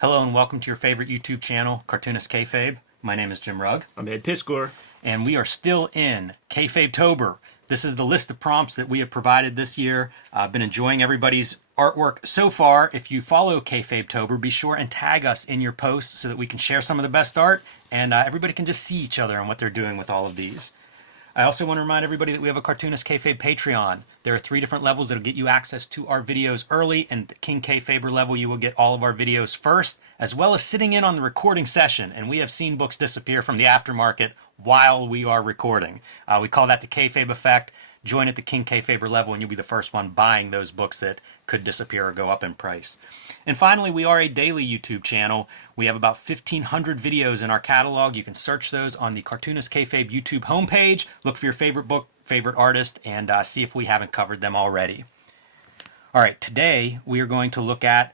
Hello and welcome to your favorite YouTube channel, Cartoonist Kayfabe. My name is Jim Rugg. I'm Ed Piscor. And we are still in Kayfabe-tober. This is the list of prompts that we have provided this year. I've been enjoying everybody's artwork so far. If you follow Kayfabe-tober, be sure and tag us in your posts so that we can share some of the best art and everybody can just see each other and what they're doing with all of these. I also want to remind everybody that we have a Cartoonist Kayfabe Patreon. There are 3 different levels that will get you access to our videos early, and at the King Kayfaber level you will get all of our videos first, as well as sitting in on the recording session, and we have seen books disappear from the aftermarket while we are recording. We call that the Kayfabe effect. Join at the King Kayfaber level and you'll be the first one buying those books that could disappear or go up in price. And finally, we are a daily YouTube channel. We have about 1,500 videos in our catalog. You can search those on the Cartoonist Kayfabe YouTube homepage. Look for your favorite book, favorite artist, and see if we haven't covered them already. All right, today we are going to look at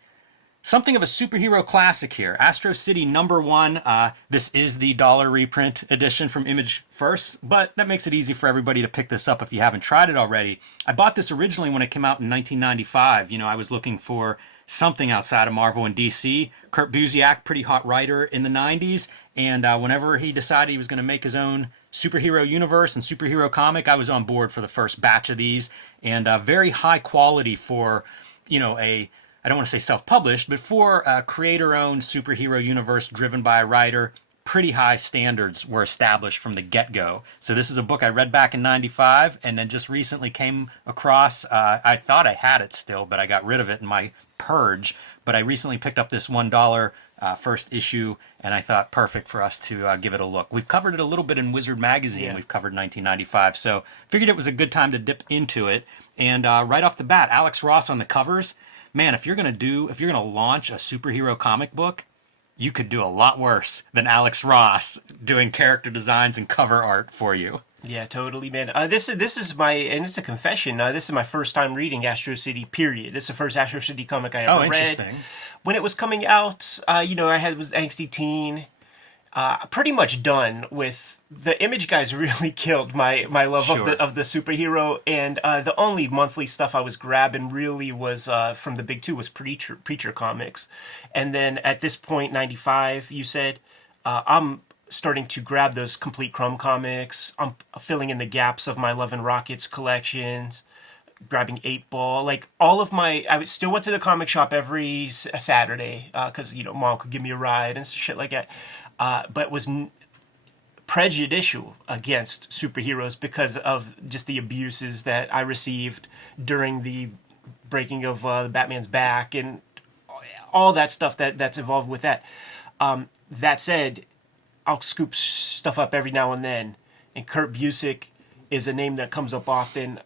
something of a superhero classic here. Astro City #1. This is the dollar reprint edition from Image First, but that makes it easy for everybody to pick this up if you haven't tried it already. I bought this originally when it came out in 1995. You know, I was looking for something outside of Marvel and DC. Kurt Busiek, pretty hot writer in the 90s, and whenever he decided he was going to make his own superhero universe and superhero comic, I was on board for the first batch of these, and very high quality for, you know, I don't want to say self-published, but for a creator-owned superhero universe driven by a writer, pretty high standards were established from the get-go. So this is a book I read back in 95 and then just recently came across. I thought I had it still, but I got rid of it in my purge. But I recently picked up this $1 first issue, and I thought perfect for us to give it a look. We've covered it a little bit in Wizard Magazine. Yeah. We've covered 1995, so figured it was a good time to dip into it. And right off the bat, Alex Ross on the covers. Man, if you're gonna launch a superhero comic book, you could do a lot worse than Alex Ross doing character designs and cover art for you. Yeah, totally, man. This is my, and it's a confession. This is my first time reading Astro City. Period. This is the first Astro City comic I ever read. When it was coming out, you know, was angsty teen. Pretty much done with the Image guys. Really killed my love of the superhero, and the only monthly stuff I was grabbing really was from the big two was Preacher Comics, and then at this point 95, you said, I'm starting to grab those complete Crumb comics. I'm filling in the gaps of my Love and Rockets collections, grabbing 8-Ball, like all of my. I still went to the comic shop every Saturday because you know Mom could give me a ride and shit like that. But was prejudicial against superheroes because of just the abuses that I received during the breaking of Batman's back and all that stuff that's involved with that. That said, I'll scoop stuff up every now and then, and Kurt Busiek is a name that comes up often.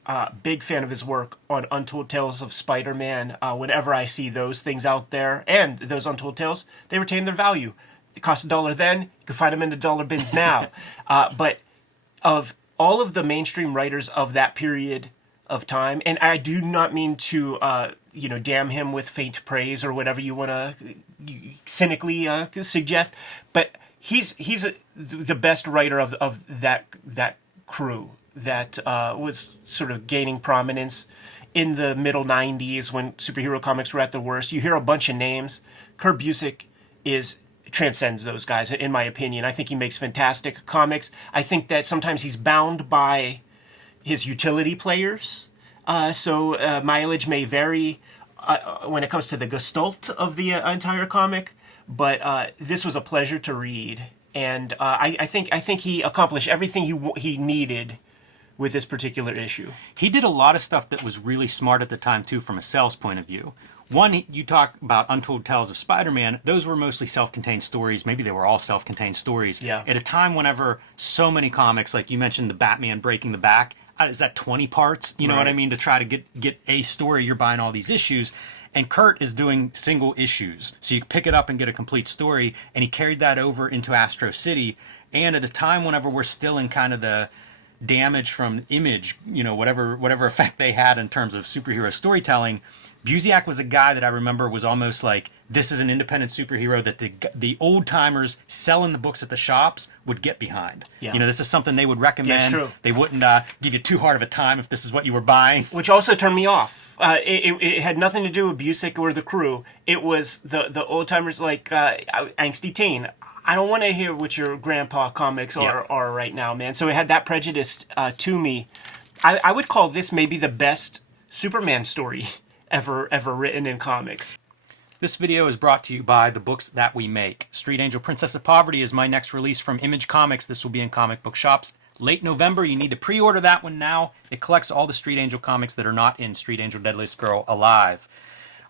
Big fan of his work on Untold Tales of Spider-Man. Whenever I see those things out there, and those Untold Tales, they retain their value. It cost $1 then. You can find them in the dollar bins now. But of all of the mainstream writers of that period of time, and I do not mean to, damn him with faint praise or whatever you want to cynically suggest, but he's the best writer of that crew that was sort of gaining prominence in the middle 90s when superhero comics were at their worst. You hear a bunch of names. Kurt Busiek transcends those guys, in my opinion. I think he makes fantastic comics. I think that sometimes he's bound by his utility players, so mileage may vary when it comes to the gestalt of the entire comic, but this was a pleasure to read, and I think he accomplished everything he needed with this particular issue. He did a lot of stuff that was really smart at the time, too, from a sales point of view. One, you talk about Untold Tales of Spider-Man. Those were mostly self-contained stories. Maybe they were all self-contained stories. Yeah. At a time whenever so many comics, like you mentioned the Batman breaking the back, is that 20 parts? You know what I mean? To try to get a story, you're buying all these issues. And Kurt is doing single issues. So you pick it up and get a complete story. And he carried that over into Astro City. And at a time whenever we're still in kind of the damage from Image, you know, whatever effect they had in terms of superhero storytelling, Busiek was a guy that I remember was almost like, this is an independent superhero that the old timers selling the books at the shops would get behind. Yeah. You know, this is something they would recommend. Yeah, it's true. They wouldn't give you too hard of a time if this is what you were buying. Which also turned me off. It had nothing to do with Busick or the crew. It was the old timers like angsty teen. I don't want to hear what your grandpa comics are right now, man. So it had that prejudice to me. I would call this maybe the best Superman story ever written in comics. This video is brought to you by the books that we make. Street Angel Princess of Poverty is my next release from Image Comics. This will be in comic book shops late November. You need to pre-order that one now. It collects all the Street Angel comics that are not in Street Angel Deadliest Girl Alive.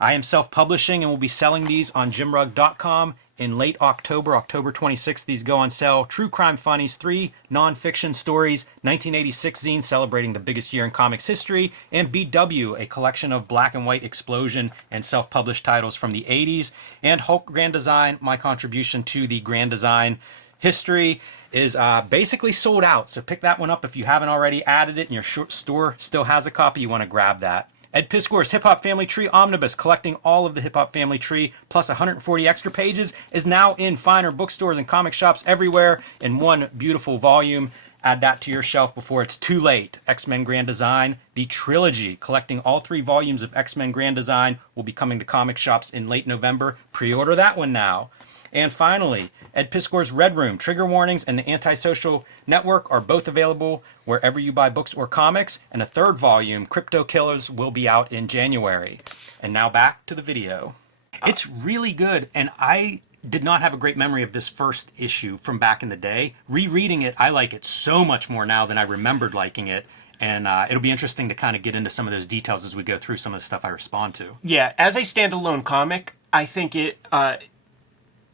I am self-publishing and will be selling these on jimrugg.com in late October, October 26th. These go on sale. True Crime Funnies, 3 non-fiction stories, 1986 zine celebrating the biggest year in comics history, and BW, a collection of black and white explosion and self-published titles from the 80s, and Hulk Grand Design, my contribution to the Grand Design history, is basically sold out. So pick that one up if you haven't already added it and your store still has a copy. You want to grab that. Ed Piskor's Hip Hop Family Tree Omnibus, collecting all of the Hip Hop Family Tree, plus 140 extra pages, is now in finer bookstores and comic shops everywhere in one beautiful volume. Add that to your shelf before it's too late. X-Men Grand Design, the trilogy, collecting all 3 volumes of X-Men Grand Design, will be coming to comic shops in late November. Pre-order that one now. And finally, Ed Piskor's Red Room, Trigger Warnings, and the Antisocial Network are both available wherever you buy books or comics. And a 3rd volume, Crypto Killers, will be out in January. And now back to the video. It's really good, and I did not have a great memory of this first issue from back in the day. Rereading it, I like it so much more now than I remembered liking it. And it'll be interesting to kind of get into some of those details as we go through some of the stuff I respond to. Yeah, as a standalone comic, I think it...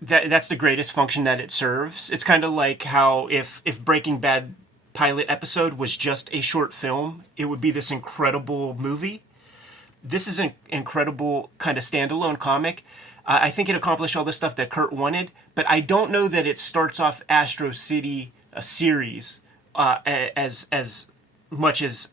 that's the greatest function that it serves. It's kind of like how if Breaking Bad pilot episode was just a short film, it would be this incredible movie. This is an incredible kind of standalone comic. I think it accomplished all the stuff that Kurt wanted, but I don't know that it starts off Astro City a series as much as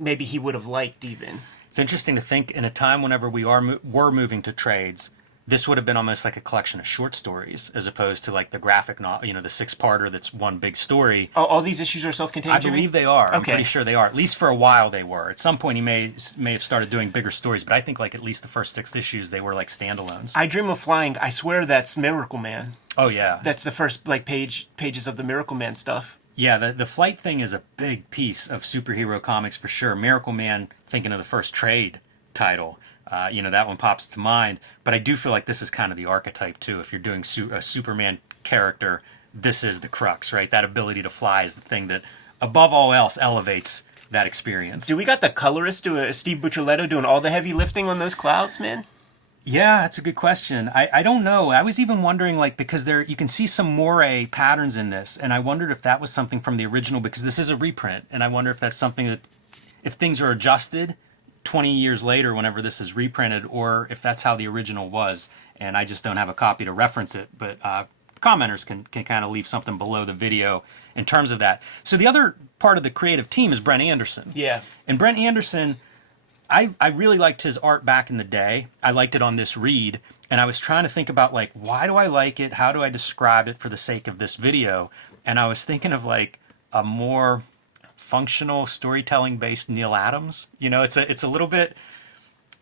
maybe he would have liked even. It's interesting to think in a time whenever we were moving to trades, this would have been almost like a collection of short stories as opposed to like the graphic novel, the 6-parter that's one big story. Oh, all these issues are self-contained, I believe they are. Okay. I'm pretty sure they are. At least for a while they were. At some point he may have started doing bigger stories, but I think like at least the first 6 issues they were like standalones. I Dream of Flying, I swear that's Miracle Man. Oh yeah. That's the first like pages of the Miracle Man stuff. Yeah, the flight thing is a big piece of superhero comics for sure. Miracle Man, thinking of the first trade title. That one pops to mind. But I do feel like this is kind of the archetype, too. If you're doing a Superman character, this is the crux, right? That ability to fly is the thing that, above all else, elevates that experience. Do we got the colorist, Steve Buccellato, doing all the heavy lifting on those clouds, man? Yeah, that's a good question. I don't know. I was even wondering, because you can see some moire patterns in this, and I wondered if that was something from the original, because this is a reprint, and I wonder if that's something that, if things are adjusted 20 years later whenever this is reprinted, or if that's how the original was, and I just don't have a copy to reference it. But commenters can kind of leave something below the video in terms of that. So the other part of the creative team is Brent Anderson. Yeah. And Brent Anderson, I really liked his art back in the day. I liked it on this read, and I was trying to think about, why do I like it? How do I describe it for the sake of this video? And I was thinking of, a more functional storytelling based Neil Adams. It's a little bit,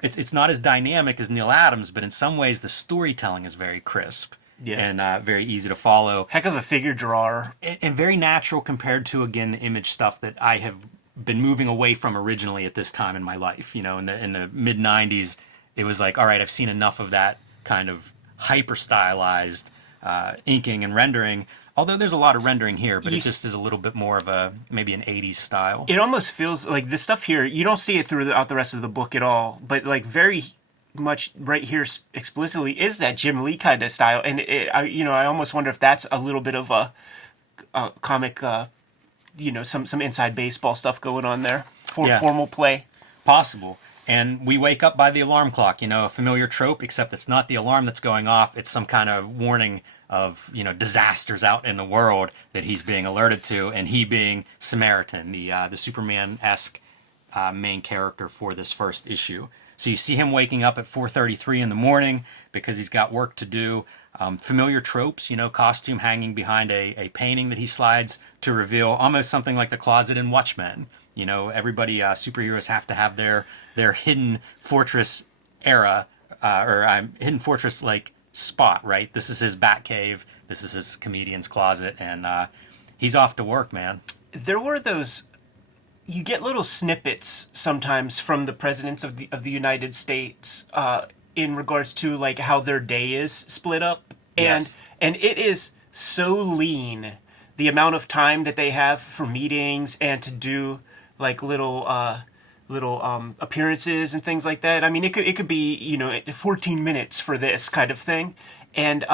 it's not as dynamic as Neil Adams, but in some ways the storytelling is very crisp. Yeah. And very easy to follow. Heck of a figure drawer. And very natural compared to, again, the Image stuff that I have been moving away from originally at this time in my life. In the mid 90s, it was like, all right, I've seen enough of that kind of hyper stylized inking and rendering. Although there's a lot of rendering here, but it just is a little bit more of maybe an 80s style. It almost feels like this stuff here, you don't see it throughout the rest of the book at all, but very much right here explicitly is that Jim Lee kind of style. And I almost wonder if that's a little bit of a comic, some inside baseball stuff going on there for formal play. Possible. And we wake up by the alarm clock, a familiar trope, except it's not the alarm that's going off. It's some kind of warning of, disasters out in the world that he's being alerted to, and he being Samaritan, the Superman-esque main character for this first issue. So you see him waking up at 4:33 in the morning because he's got work to do. Familiar tropes, costume hanging behind a painting that he slides to reveal almost something like the closet in Watchmen. You know, everybody superheroes have to have their hidden fortress era hidden fortress like spot, right? This is his bat cave. This is his comedian's closet, and he's off to work, man. There were those. You get little snippets sometimes from the presidents of the United States in regards to like how their day is split up, and Yes. and it is so lean, the amount of time that they have for meetings and to do like little appearances and things like that. I mean, it could be 14 minutes for this kind of thing, and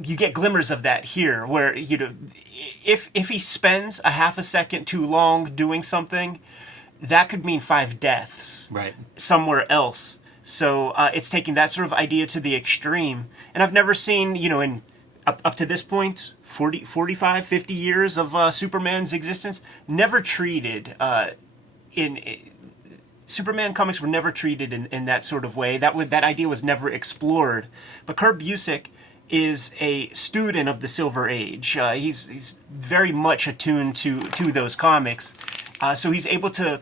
you get glimmers of that here, where if he spends a half a second too long doing something, that could mean 5 deaths Right. somewhere else. So it's taking that sort of idea to the extreme, and I've never seen in up to this point 40, 45, 50 years of Superman's existence, never treated in Superman comics were never treated in that sort of way. That idea was never explored. But Kurt Busiek is a student of the Silver Age. He's very much attuned to those comics, so he's able to.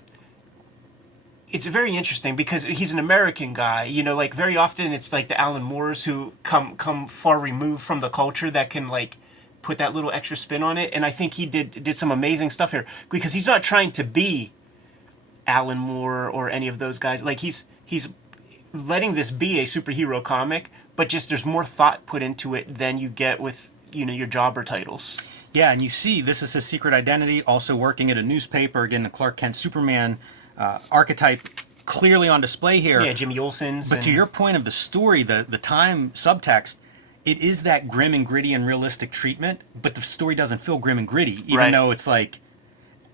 It's very interesting because he's an American guy. Like very often it's like the Alan Moores who come far removed from the culture that can like put that little extra spin on it. And I think he did some amazing stuff here because he's not trying to be Alan Moore or any of those guys. Like he's letting this be a superhero comic, but just there's more thought put into it than you get with your jobber titles. Yeah, and you see this is his secret identity, also working at a newspaper. Again, the Clark Kent Superman archetype clearly on display here. Yeah, Jimmy Olsen's. But to your point of the story, the time subtext, it is that grim and gritty and realistic treatment, but the story doesn't feel grim and gritty, even though it's like.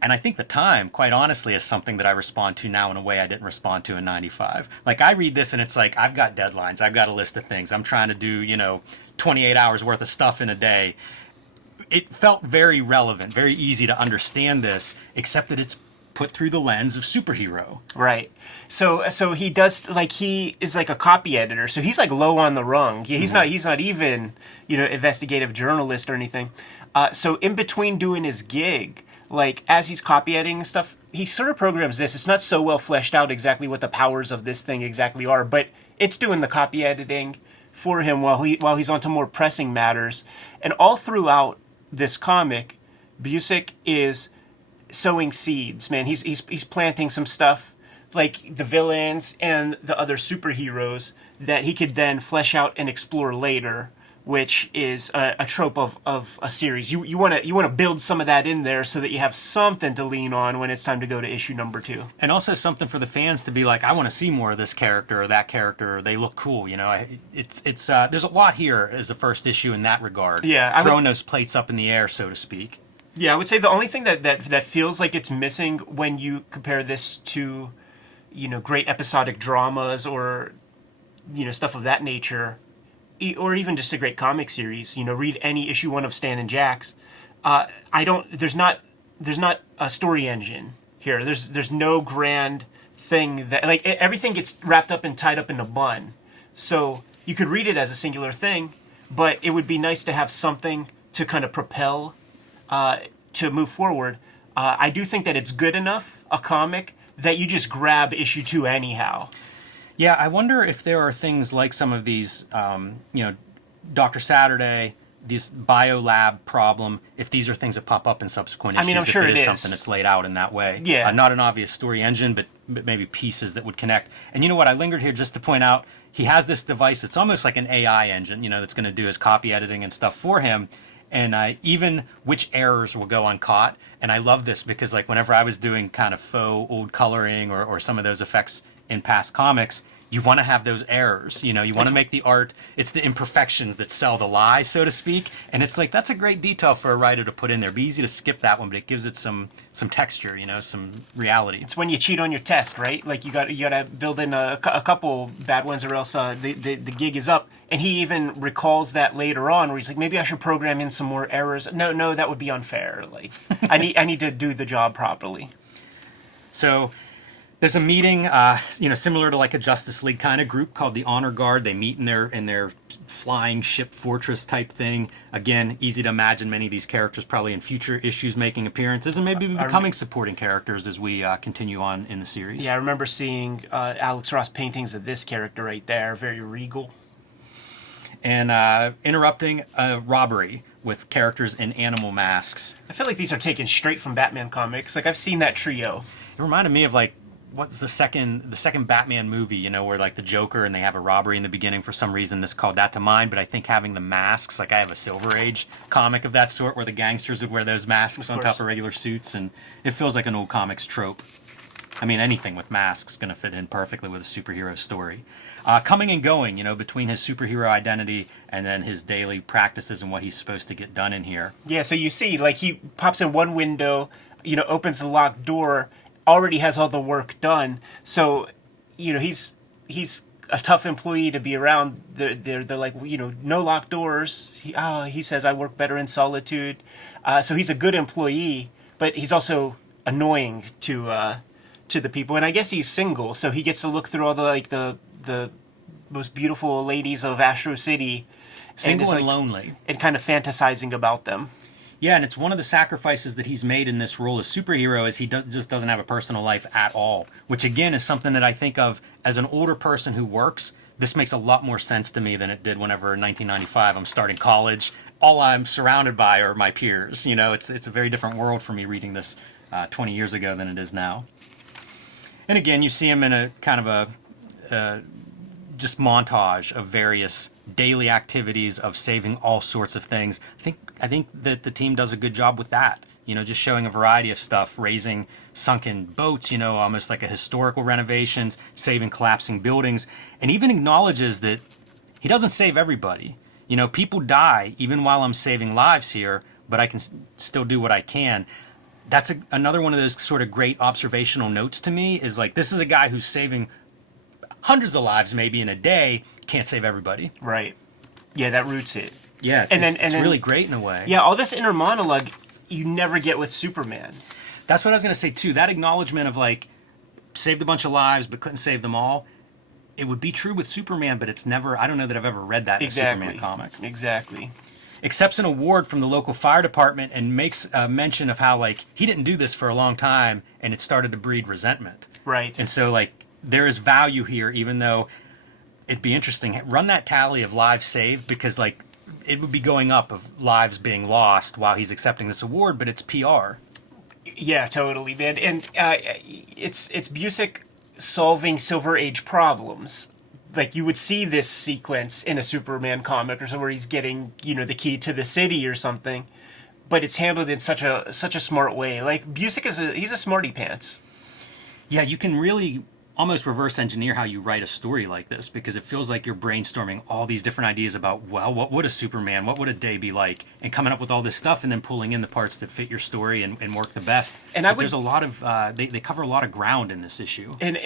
And I think the time, quite honestly, is something that I respond to now in a way I didn't respond to in '95. Like, I read this and it's like, I've got deadlines. I've got a list of things. I'm trying to do, 28 hours worth of stuff in a day. It felt very relevant, very easy to understand this, except that it's put through the lens of superhero. Right. So he does, like, he is like a copy editor. So he's like low on the rung. He's not even, investigative journalist or anything. So in between doing his gig, like as he's copy editing and stuff, he sort of programs this. It's not so well fleshed out exactly what the powers of this thing exactly are, but it's doing the copy editing for him while he's on to more pressing matters. And all throughout this comic, Busiek is sowing seeds, man. He's planting some stuff like the villains and the other superheroes that he could then flesh out and explore later, which is a trope of a series. You want to build some of that in there so that you have something to lean on when it's time to go to issue number 2. And also something for the fans to be like, I want to see more of this character or that character. Or they look cool, It's there's a lot here as a first issue in that regard. Yeah, throwing those plates up in the air, so to speak. Yeah, I would say the only thing that feels like it's missing when you compare this to, great episodic dramas or, stuff of that nature, or even just a great comic series. Read any issue 1 of Stan and Jax. There's not a story engine here. There's no grand thing that, like, everything gets wrapped up and tied up in a bun. So you could read it as a singular thing, but it would be nice to have something to kind of propel to move forward. I do think that it's good enough, a comic, that you just grab issue 2 anyhow. Yeah, I wonder if there are things like some of these, Dr. Saturday, this biolab problem, if these are things that pop up in subsequent issues. I mean, I'm sure if it is something that's laid out in that way. Yeah. Not an obvious story engine, but maybe pieces that would connect. And you know what? I lingered here just to point out, he has this device that's almost like an AI engine, that's going to do his copy editing and stuff for him. And even which errors will go uncaught. And I love this because, like, whenever I was doing kind of faux old coloring or some of those effects in past comics, you want to have those errors. You want to make the art. It's the imperfections that sell the lie, so to speak. And it's like, that's a great detail for a writer to put in there. It'd be easy to skip that one, but it gives it some texture, some reality. It's when you cheat on your test, right? Like you got to build in a couple bad ones, or else the gig is up. And he even recalls that later on, where he's like, maybe I should program in some more errors. No, that would be unfair. Like I need to do the job properly. So There's a meeting, similar to like a Justice League kind of group called the Honor Guard. They meet in their flying ship fortress type thing. Again, easy to imagine many of these characters probably in future issues making appearances and maybe becoming supporting characters as we continue on in the series. Yeah, I remember seeing Alex Ross paintings of this character right there, very regal. And interrupting a robbery with characters in animal masks. I feel like these are taken straight from Batman comics. Like, I've seen that trio. It reminded me of like, what's the second Batman movie, where like the Joker and they have a robbery in the beginning for some reason. This called that to mind, but I think having the masks, like I have a Silver Age comic of that sort where the gangsters would wear those masks on top of regular suits, and it feels like an old comics trope. I mean, anything with masks is going to fit in perfectly with a superhero story. Coming and going, between his superhero identity and then his daily practices and what he's supposed to get done in here. Yeah, so you see, like, he pops in one window, opens the locked door, already has all the work done. So, he's a tough employee to be around. They're like, no locked doors. He says, I work better in solitude. So he's a good employee, but he's also annoying to the people. And I guess he's single, so he gets to look through all the most beautiful ladies of Astro City. Single and lonely. And kind of fantasizing about them. Yeah, and it's one of the sacrifices that he's made in this role as superhero is he just doesn't have a personal life at all, which again is something that I think of as an older person who works. This makes a lot more sense to me than it did whenever in 1995 I'm starting college. All I'm surrounded by are my peers. It's a very different world for me reading this 20 years ago than it is now. And again, you see him in a kind of a just montage of various daily activities of saving all sorts of things. I think that the team does a good job with that. Just showing a variety of stuff, raising sunken boats, almost like a historical renovations, saving collapsing buildings, and even acknowledges that he doesn't save everybody. People die even while I'm saving lives here, but I can still do what I can. That's another one of those sort of great observational notes to me is like, this is a guy who's saving hundreds of lives maybe in a day, can't save everybody. Right. Yeah, that roots it. Yeah, it's really great in a way. Yeah, all this inner monologue you never get with Superman. That's what I was going to say, too. That acknowledgement of, like, saved a bunch of lives but couldn't save them all, it would be true with Superman, but it's never... I don't know that I've ever read that in a Superman comic. Exactly. Accepts an award from the local fire department and makes a mention of how, like, he didn't do this for a long time, and it started to breed resentment. Right. And so, like, there is value here, even though it'd be interesting. Run that tally of lives saved, because, like, it would be going up of lives being lost while he's accepting this award, but it's PR. Yeah, totally, man. And it's Busiek solving Silver Age problems. Like, you would see this sequence in a Superman comic or somewhere he's getting, the key to the city or something, but it's handled in such a smart way. Like, Busiek he's a smarty pants. Yeah, you can really almost reverse engineer how you write a story like this, because it feels like you're brainstorming all these different ideas about, well, what would a Superman, what would a day be like, and coming up with all this stuff and then pulling in the parts that fit your story and work the best. And there's a lot of they cover a lot of ground in this issue. And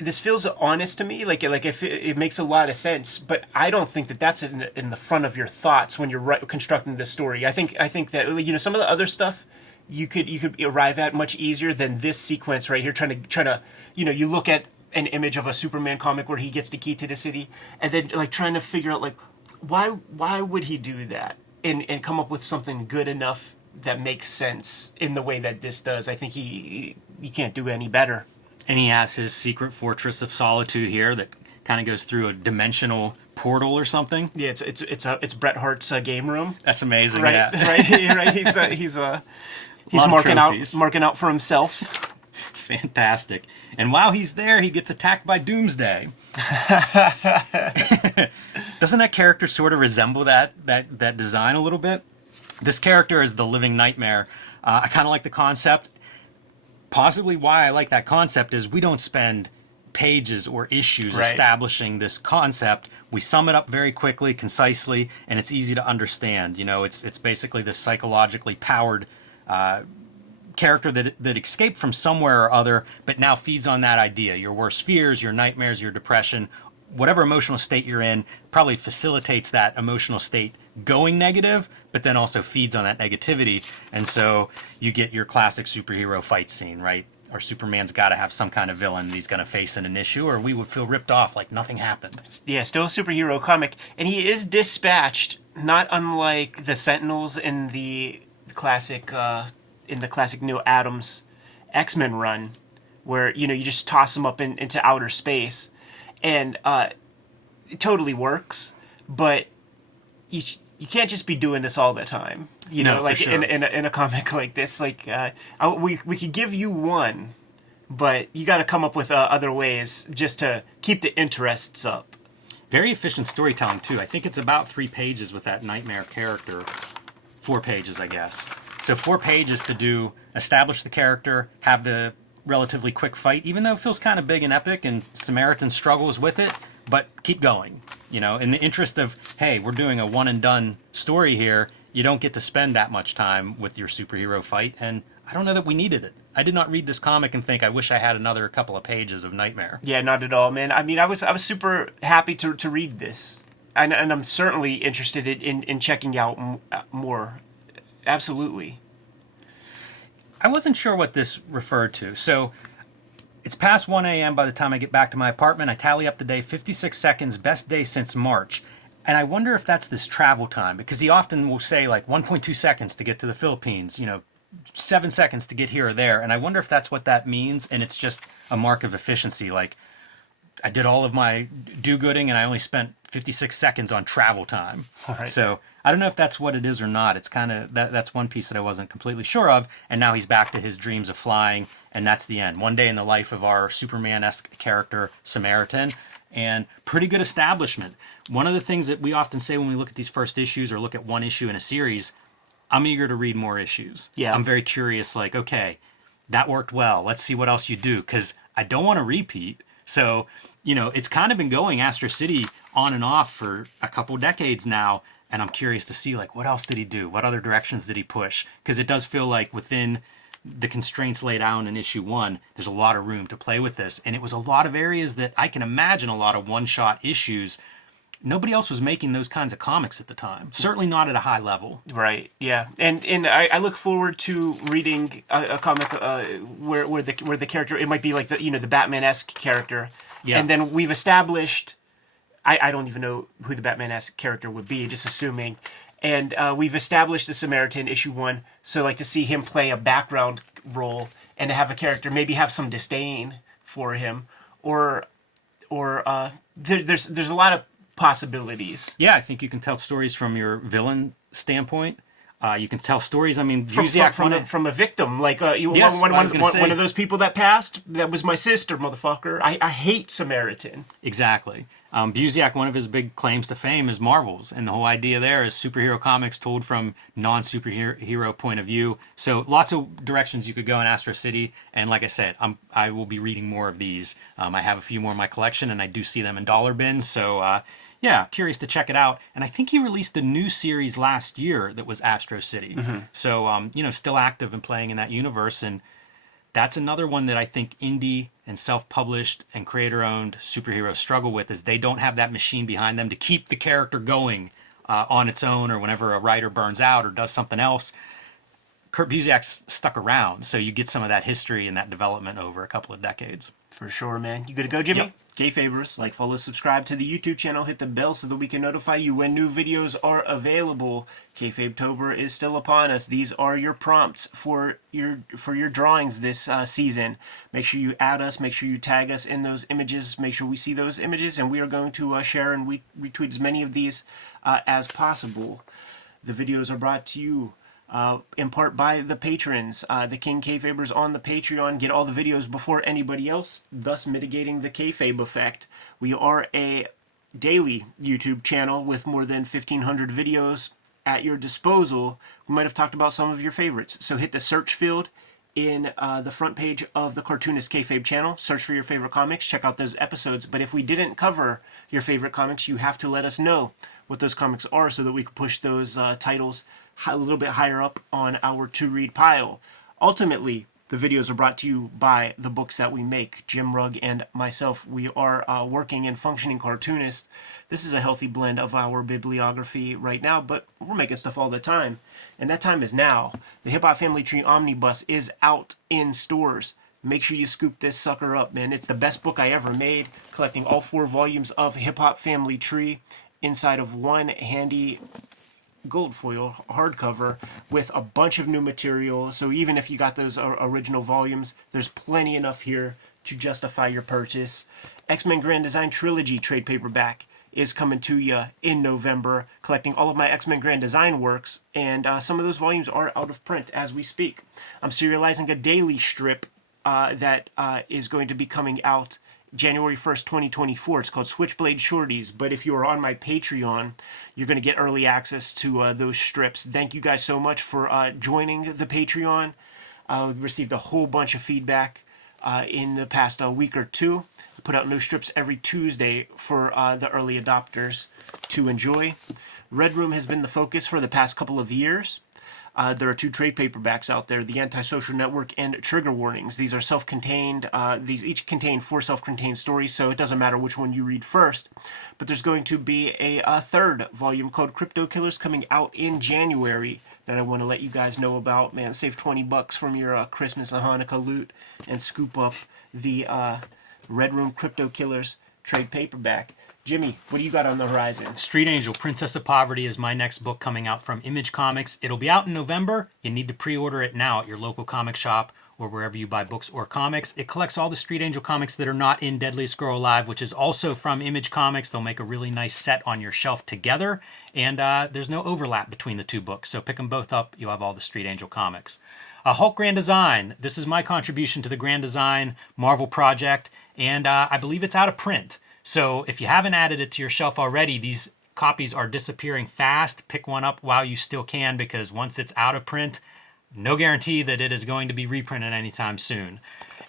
this feels honest to me, like if it makes a lot of sense, but I don't think that that's in the front of your thoughts when you're constructing this story. I think that some of the other stuff you could arrive at much easier than this sequence right here, trying to you look at an image of a Superman comic where he gets the key to the city and then like trying to figure out like why would he do that and come up with something good enough that makes sense in the way that this does. I think you can't do any better. And he has his secret fortress of solitude here that kind of goes through a dimensional portal or something. Yeah, it's Bret Hart's game room. That's amazing. Right, yeah. right. He's marking out for himself. Fantastic. And while he's there, he gets attacked by Doomsday. Doesn't that character sort of resemble that design a little bit? This character is the living nightmare. I kind of like the concept. Possibly why I like that concept is we don't spend pages or issues establishing this concept. We sum it up very quickly, concisely, and it's easy to understand. It's basically this psychologically powered character that escaped from somewhere or other, but now feeds on that idea. Your worst fears, your nightmares, your depression, whatever emotional state you're in, probably facilitates that emotional state going negative, but then also feeds on that negativity. And so you get your classic superhero fight scene, right? our Superman's got to have some kind of villain that he's going to face in an issue, or we would feel ripped off like nothing happened. Yeah, still a superhero comic, and he is dispatched, not unlike the Sentinels in the classic Neil Adams X-Men run, where you just toss them up into outer space, and it totally works. But you can't just be doing this all the time. For sure. in a comic like this, we could give you one, but you got to come up with other ways just to keep the interests up. Very efficient storytelling too. I think it's about 3 pages with that Nightmare character. 4 pages, I guess. So 4 pages to establish the character, have the relatively quick fight, even though it feels kind of big and epic, and Samaritan struggles with it, but keep going. In the interest of, hey, we're doing a one and done story here, you don't get to spend that much time with your superhero fight, and I don't know that we needed it. I did not read this comic and think I wish I had another couple of pages of Nightmare. Yeah, not at all, man. I mean, I was super happy to read this, and I'm certainly interested in checking out more. Absolutely. I wasn't sure what this referred to. So it's past 1 a.m. by the time I get back to my apartment. I tally up the day, 56 seconds, best day since March. And I wonder if that's this travel time, because he often will say like 1.2 seconds to get to the Philippines, 7 seconds to get here or there. And I wonder if that's what that means. And it's just a mark of efficiency. Like, I did all of my do-gooding and I only spent 56 seconds on travel time. All right. So I don't know if that's what it is or not. It's kind of, that's one piece that I wasn't completely sure of. And now he's back to his dreams of flying, and that's the end. One day in the life of our Superman-esque character, Samaritan, and pretty good establishment. One of the things that we often say when we look at these first issues or look at one issue in a series, I'm eager to read more issues. Yeah. I'm very curious, like, okay, that worked well. Let's see what else you do, because I don't want to repeat. So, it's kind of been going Astro City on and off for a couple decades now, and I'm curious to see, like, what else did he do? What other directions did he push? Because it does feel like within the constraints laid out in issue 1, there's a lot of room to play with this. And it was a lot of areas that I can imagine a lot of one-shot issues. Nobody else was making those kinds of comics at the time. Certainly not at a high level. Right. Yeah. And I look forward to reading a comic where the character, it might be like the Batman-esque character. Yeah. And then we've established, I don't even know who the Batman-esque character would be, just assuming. And we've established the Samaritan issue 1. So like to see him play a background role and to have a character maybe have some disdain for him, or there's a lot of possibilities. Yeah, I think you can tell stories from your villain standpoint. You can tell stories. I mean, Busiak from a victim, like Yes, one of those people that passed. That was my sister, motherfucker. I hate Samaritan. Exactly. Busiak, one of his big claims to fame is Marvels, and the whole idea there is superhero comics told from non-superhero point of view. So lots of directions you could go in Astro City, and like I said, I will be reading more of these. I have a few more in my collection, and I do see them in dollar bins, so yeah, curious to check it out. And I think he released a new series last year that was Astro City. Mm-hmm. So, still active and playing in that universe, and that's another one that I think indie and self-published and creator-owned superheroes struggle with, is they don't have that machine behind them to keep the character going on its own, or whenever a writer burns out or does something else. Kurt Busiek's stuck around, so you get some of that history and that development over a couple of decades. For sure, man. You good to go, Jimmy? Yep. Kayfabers, like, follow, subscribe to the YouTube channel, hit the bell so that we can notify you when new videos are available. Kayfabetober is still upon us. These are your prompts for your drawings this season. Make sure you add us, make sure you tag us in those images, make sure we see those images, and we are going to share and retweet as many of these as possible. The videos are brought to you in part by the patrons. The King Kayfabers on the Patreon get all the videos before anybody else, thus mitigating the kayfabe effect. We are a daily YouTube channel with more than 1,500 videos at your disposal. We might have talked about some of your favorites. So hit the search field in the front page of the Cartoonist Kayfabe channel. Search for your favorite comics. Check out those episodes. But if we didn't cover your favorite comics, you have to let us know what those comics are so that we can push those titles a little bit higher up on our to-read pile. Ultimately, the videos are brought to you by the books that we make. Jim Rugg and myself, we are working and functioning cartoonists. This is a healthy blend of our bibliography right now, but we're making stuff all the time. And that time is now. The Hip Hop Family Tree Omnibus is out in stores. make sure you scoop this sucker up, man. It's the best book I ever made, collecting all 4 volumes of Hip Hop Family Tree inside of one handy gold foil hardcover with a bunch of new material. So even if you got those original volumes, there's plenty enough here to justify your purchase. X-Men Grand Design Trilogy trade paperback is coming to you in November, collecting all of my X-Men Grand Design works, and some of those volumes are out of print as we speak. I'm serializing a daily strip that is going to be coming out January 1st, 2024. It's called Switchblade Shorties, but if you are on my Patreon, you're going to get early access to those strips. Thank you guys so much for joining the Patreon. I received a whole bunch of feedback in the past week or two. I put out new strips every Tuesday for the early adopters to enjoy. Red Room has been the focus for the past couple of years. There are 2 trade paperbacks out there, The Antisocial Network and Trigger Warnings. These are self-contained. These each contain 4 self-contained stories, so it doesn't matter which one you read first. But there's going to be a 3rd volume called Crypto Killers coming out in January that I want to let you guys know about. Man, save $20 from your Christmas and Hanukkah loot and scoop up the Red Room Crypto Killers trade paperback. Jimmy, what do you got on the horizon? Street Angel, Princess of Poverty is my next book coming out from Image Comics. It'll be out in November. You need to pre-order it now at your local comic shop or wherever you buy books or comics. It collects all the Street Angel comics that are not in Deadliest Girl Alive, which is also from Image Comics. They'll make a really nice set on your shelf together, and there's no overlap between the 2 books, so pick them both up. You'll have all the Street Angel comics. Hulk Grand Design. This is my contribution to the Grand Design Marvel project, and I believe it's out of print. So if you haven't added it to your shelf already, these copies are disappearing fast. Pick one up while you still can, because once it's out of print, no guarantee that it is going to be reprinted anytime soon.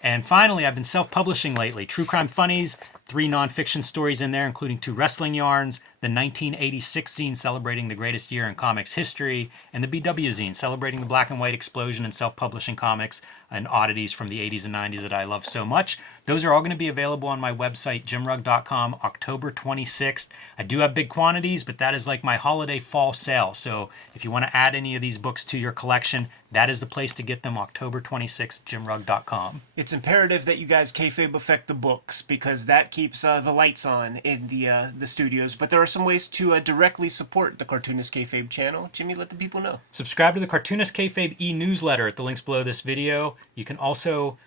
And finally, I've been self-publishing lately. True Crime Funnies, 3 nonfiction stories in there, including 2 wrestling yarns, the 1986 zine celebrating the greatest year in comics history, and the BW zine celebrating the black and white explosion in self-publishing comics and oddities from the 80s and 90s that I love so much. Those are all going to be available on my website, jimrugg.com, October 26th. I do have big quantities, but that is like my holiday fall sale. So if you want to add any of these books to your collection, that is the place to get them, October 26th, jimrugg.com. It's imperative that you guys kayfabe affect the books, because that keeps the lights on in the studios. But there are some ways to directly support the Cartoonist Kayfabe channel. Jimmy, let the people know. Subscribe to the Cartoonist Kayfabe e-newsletter at the links below this video. You can also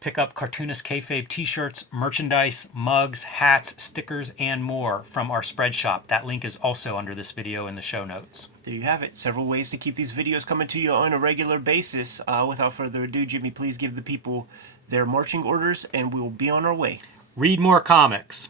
pick up Cartoonist Kayfabe t-shirts, merchandise, mugs, hats, stickers, and more from our spread shop. That link is also under this video in the show notes. There you have it. Several ways to keep these videos coming to you on a regular basis. Without further ado, Jimmy, please give the people their marching orders, and we will be on our way. Read more comics.